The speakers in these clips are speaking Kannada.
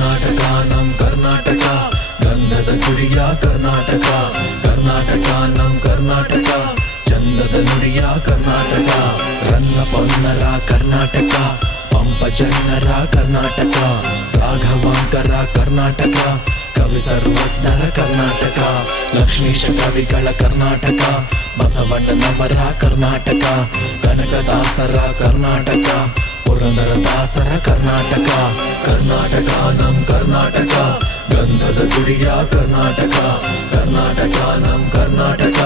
ಕರ್ನಾಟಕ ನಮ್ ಕರ್ನಾಟಕ ಗಂಧದ ಗುಡಿಯ ಕರ್ನಾಟಕ ಕರ್ನಾಟಕ ನಮ್ ಕರ್ನಾಟಕ ಚಂದದ ನುಡಿಯ ಕರ್ನಾಟಕ ರಂಗ ಪೊನ್ನರ ಕರ್ನಾಟಕ ಪಂಪ ಜನರ ಕರ್ನಾಟಕ ರಾಘವಾಂಕರ ಕರ್ನಾಟಕ ಕವಿ ಸರ್ವಜ್ಞರ ಕರ್ನಾಟಕ ಲಕ್ಷ್ಮೀಶ ಕವಿಗಳ ಕರ್ನಾಟಕ ಬಸವಣ್ಣನವರ ಕರ್ನಾಟಕ ಕನಕದಾಸರ ಕರ್ನಾಟಕ ಪುರಂದರದಾಸರ ಕರ್ನಾಟಕ ಕರ್ನಾಟಕ ನಮ್ ಕರ್ನಾಟಕ ಗಂಧದ ಗುಡಿಯ ಕರ್ನಾಟಕ ಕರ್ನಾಟಕ ನಮ್ ಕರ್ನಾಟಕ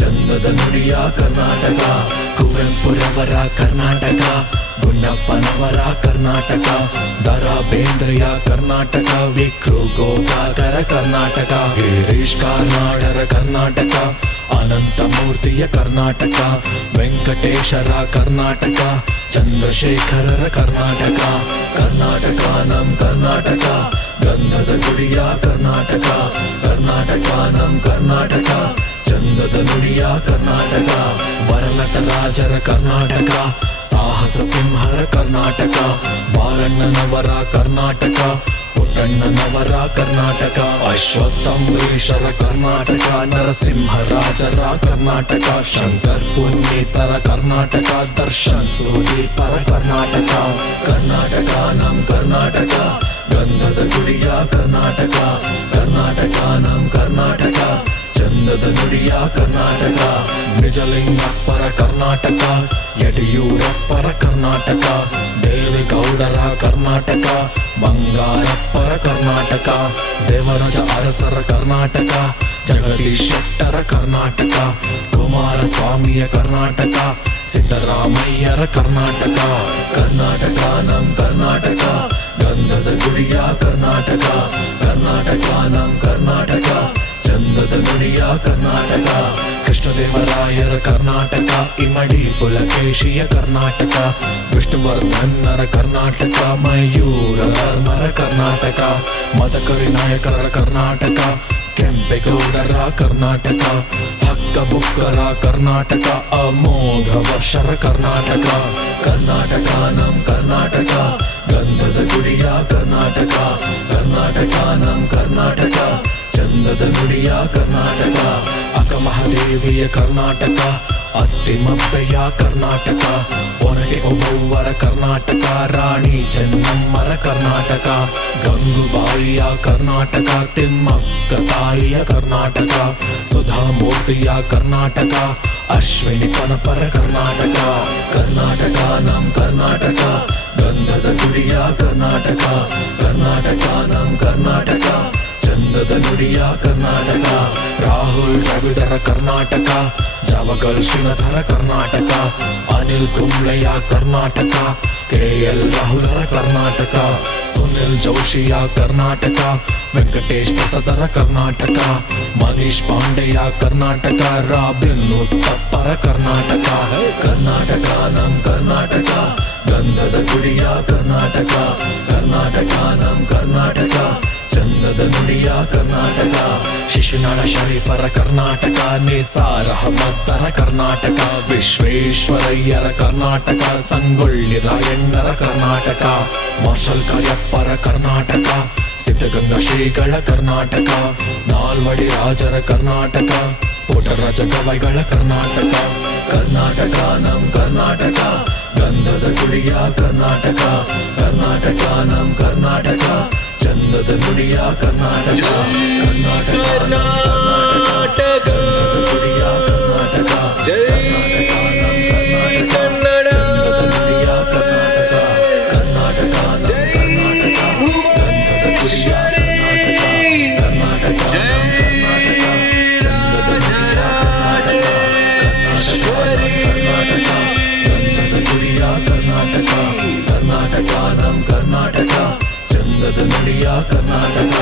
ಚಂದದ ನುಡಿಯ ಕರ್ನಾಟಕ ಕುವೆಂಪುರವರ ಕರ್ನಾಟಕ ಗುಂಡಪ್ಪನವರ ಕರ್ನಾಟಕ ದರ ಬೇಂದ್ರೆಯ ಕರ್ನಾಟಕ ವಿಕ್ರು ಗೋಕಾಕರ ಕರ್ನಾಟಕ ಗಿರೀಶ್ ಕಾರ್ನಾಡರ ಕರ್ನಾಟಕ ಅನಂತಮೂರ್ತಿಯ ಕರ್ನಾಟಕ ವೆಂಕಟೇಶರ ಕರ್ನಾಟಕ ಚಂದ್ರಶೇಖರರ ಕರ್ನಾಟಕ ಕರ್ನಾಟಕ ನಮ್ ಕರ್ನಾಟಕ ಗಂಧದ ಗುಡಿಯ ಕರ್ನಾಟಕ ಕರ್ನಾಟಕ ನಮ್ ಕರ್ನಾಟಕ ಚಂದದ ನುಡಿಯ ಕರ್ನಾಟಕ ವರನಟರಾಜರ ಕರ್ನಾಟಕ ಸಾಹಸ ಸಿಂಹರ ಕರ್ನಾಟಕ ಬಾಲಣ್ಣನವರ ಕರ್ನಾಟಕ ಪುಟ್ಟಣ್ಣನವರ ಕರ್ನಾಟಕ ಅಶ್ವತ್ಥಂಬರೀಶರ ಕರ್ನಾಟಕ ನರಸಿಂಹರಾಜರ ಕರ್ನಾಟಕ ಶಂಕರ್ ಪುನೀತರ ಕರ್ನಾಟಕ ದರ್ಶನ್ ಸುದೀಪರ ಕರ್ನಾಟಕ ಕರ್ನಾಟಕ ನಮ್ ಕರ್ನಾಟಕ ಗಂಧದ ಗುಡಿಯ ಕರ್ನಾಟಕ ಕರ್ನಾಟಕ ನಮ್ ಕರ್ನಾಟಕ ಚಂದದ ನುಡಿಯ ಕರ್ನಾಟಕ ನಿಜಲಿಂಗಪ್ಪರ ಕರ್ನಾಟಕ ಯಡಿಯೂರಪ್ಪರ ಕರ್ನಾಟಕ ದೇವೇಗೌಡರ ಕರ್ನಾಟಕ ಬಂಗಾರಪ್ಪರ ಕರ್ನಾಟಕ ದೇವರಾಜ ಅರಸರ ಕರ್ನಾಟಕ ಜಗದೀಶ್ ಶೆಟ್ಟರ ಕರ್ನಾಟಕ ಕುಮಾರಸ್ವಾಮಿಯ ಕರ್ನಾಟಕ ಸಿದ್ದರಾಮಯ್ಯರ ಕರ್ನಾಟಕ ಕರ್ನಾಟಕ ನಮ್ ಕರ್ನಾಟಕ ಗಂಧದ ಗುಡಿಯ ಕರ್ನಾಟಕ ಕರ್ನಾಟಕ ನಮ್ ಕರ್ನಾಟಕ ಚಂದದ ನುಡಿಯ ಕರ್ನಾಟಕ ಕೃಷ್ಣದೇವರಾಯರ ಕರ್ನಾಟಕ ಇಮ್ಮಡಿ ಪುಲಕೇಶಿಯ ಕರ್ನಾಟಕ ವಿಷ್ಣುವರ್ಧನ್ನರ ಕರ್ನಾಟಕ ಮಯೂರಧರ್ಮರ ಕರ್ನಾಟಕ ಮದಕರಿ ನಾಯಕರ ಕರ್ನಾಟಕ ಕೆಂಪೇಗೌಡರ ಕರ್ನಾಟಕ ಹಕ್ಕಬುಕ್ಕರ ಕರ್ನಾಟಕ ಅಮೋಘ ವರ್ಷರ ಕರ್ನಾಟಕ ಕರ್ನಾಟಕ ನಮ್ ಕರ್ನಾಟಕ ಗಂಧದ ಗುಡಿಯ ಕರ್ನಾಟಕ ಕರ್ನಾಟಕ ನಮ್ ಕರ್ನಾಟಕ ಚಂದದ ನುಡಿಯ ಕರ್ನಾಟಕ ಅಕ್ಕಮಹಾದೇವಿಯ ಕರ್ನಾಟಕ ಅತ್ತಿಮಬ್ಬೆಯ ಕರ್ನಾಟಕ ಒನಗೆ ಒಬ್ಬವರ ಕರ್ನಾಟಕ ರಾಣಿ ಚೆನ್ನಮ್ಮರ ಕರ್ನಾಟಕ ಗಂಗುಬಾಯಿಯ ಕರ್ನಾಟಕ ತಿಮ್ಮಕ್ಕ ತಾಯಿಯ ಕರ್ನಾಟಕ ಸುಧಾಮೂರ್ತಿಯ ಕರ್ನಾಟಕ ಅಶ್ವಿನಿ ಪನಪರ ಕರ್ನಾಟಕ ಕರ್ನಾಟಕ ನಮ್ ಕರ್ನಾಟಕ ಗಂಧದ ಗುಡಿಯ ಕರ್ನಾಟಕ ಕರ್ನಾಟಕ ನಮ್ ಕರ್ನಾಟಕ ಚಂದದ ನುಡಿಯ ಕರ್ನಾಟಕ ರಾಹುಲ್ ದ್ರವಿಡರ ಕರ್ನಾಟಕ ಜಾವಗಲ್ ಶ್ರೀನಾಥರ ಕರ್ನಾಟಕ ಅನಿಲ್ ಕುಂಬ್ಳೆಯ ಕರ್ನಾಟಕ ಕೆಎಲ್ ರಾಹುಲರ ಕರ್ನಾಟಕ ಸುನಿಲ್ ಜೋಶಿಯ ಕರ್ನಾಟಕ ವೆಂಕಟೇಶ್ ಪ್ರಸಾದರ ಕರ್ನಾಟಕ ಮನೀಶ್ ಪಾಂಡೆಯ ಕರ್ನಾಟಕ ರಾಬಿನ್ ಉತ್ತಪ್ಪರ ಕರ್ನಾಟಕ ಕರ್ನಾಟಕ ನಮ್ ಕರ್ನಾಟಕ ಗಂಧದ ಗುಡಿಯ ಕರ್ನಾಟಕ ಕರ್ನಾಟಕ ನಮ್ ಕರ್ನಾಟಕ ಚಂದದ ನುಡಿಯ ಕರ್ನಾಟಕ ಶಿಶುನಾಳ ಶರೀಫರ ಕರ್ನಾಟಕ ನಿಸಾರ್ ಅಹಮದರ ಕರ್ನಾಟಕ ವಿಶ್ವೇಶ್ವರಯ್ಯರ ಕರ್ನಾಟಕ ಸಂಗೊಳ್ಳಿ ರಾಯಣ್ಣರ ಕರ್ನಾಟಕ ಮಾರ್ಷಲ್ ಕಾರ್ಯಪ್ಪರ ಕರ್ನಾಟಕ ಸಿದ್ಧಗಂಗಾ ಶ್ರೀಗಳ ಕರ್ನಾಟಕ ನಾಲ್ವಡಿ ರಾಜರ ಕರ್ನಾಟಕ ಪುಟ್ಟರಾಜ ಗವಾಯಿಗಳ ಕರ್ನಾಟಕ ಕರ್ನಾಟಕ ನಮ್ ಕರ್ನಾಟಕ ಗಂಧದ ಗುಡಿಯ ಕರ್ನಾಟಕ ಕರ್ನಾಟಕ ನಮ್ ಕರ್ನಾಟಕ ಚಂದದ ನುಡಿಯ ಕರ್ನಾಟಕ ಕರ್ನಾಟಕ ನಮ್ ಕರ್ನಾಟಕ ಗಂಧದ ಗುಡಿಯ ಕರ್ನಾಟಕ ಕರ್ನಾಟಕ ನಮ್ ಕರ್ನಾಟಕ ಚಂದದ ನುಡಿಯ ಕರ್ನಾಟಕ ಕರ್ನಾಟಕ ನಮ್ ಕರ್ನಾಟಕ ಚಂದದ ನುಡಿಯ ಕರ್ನಾಟಕ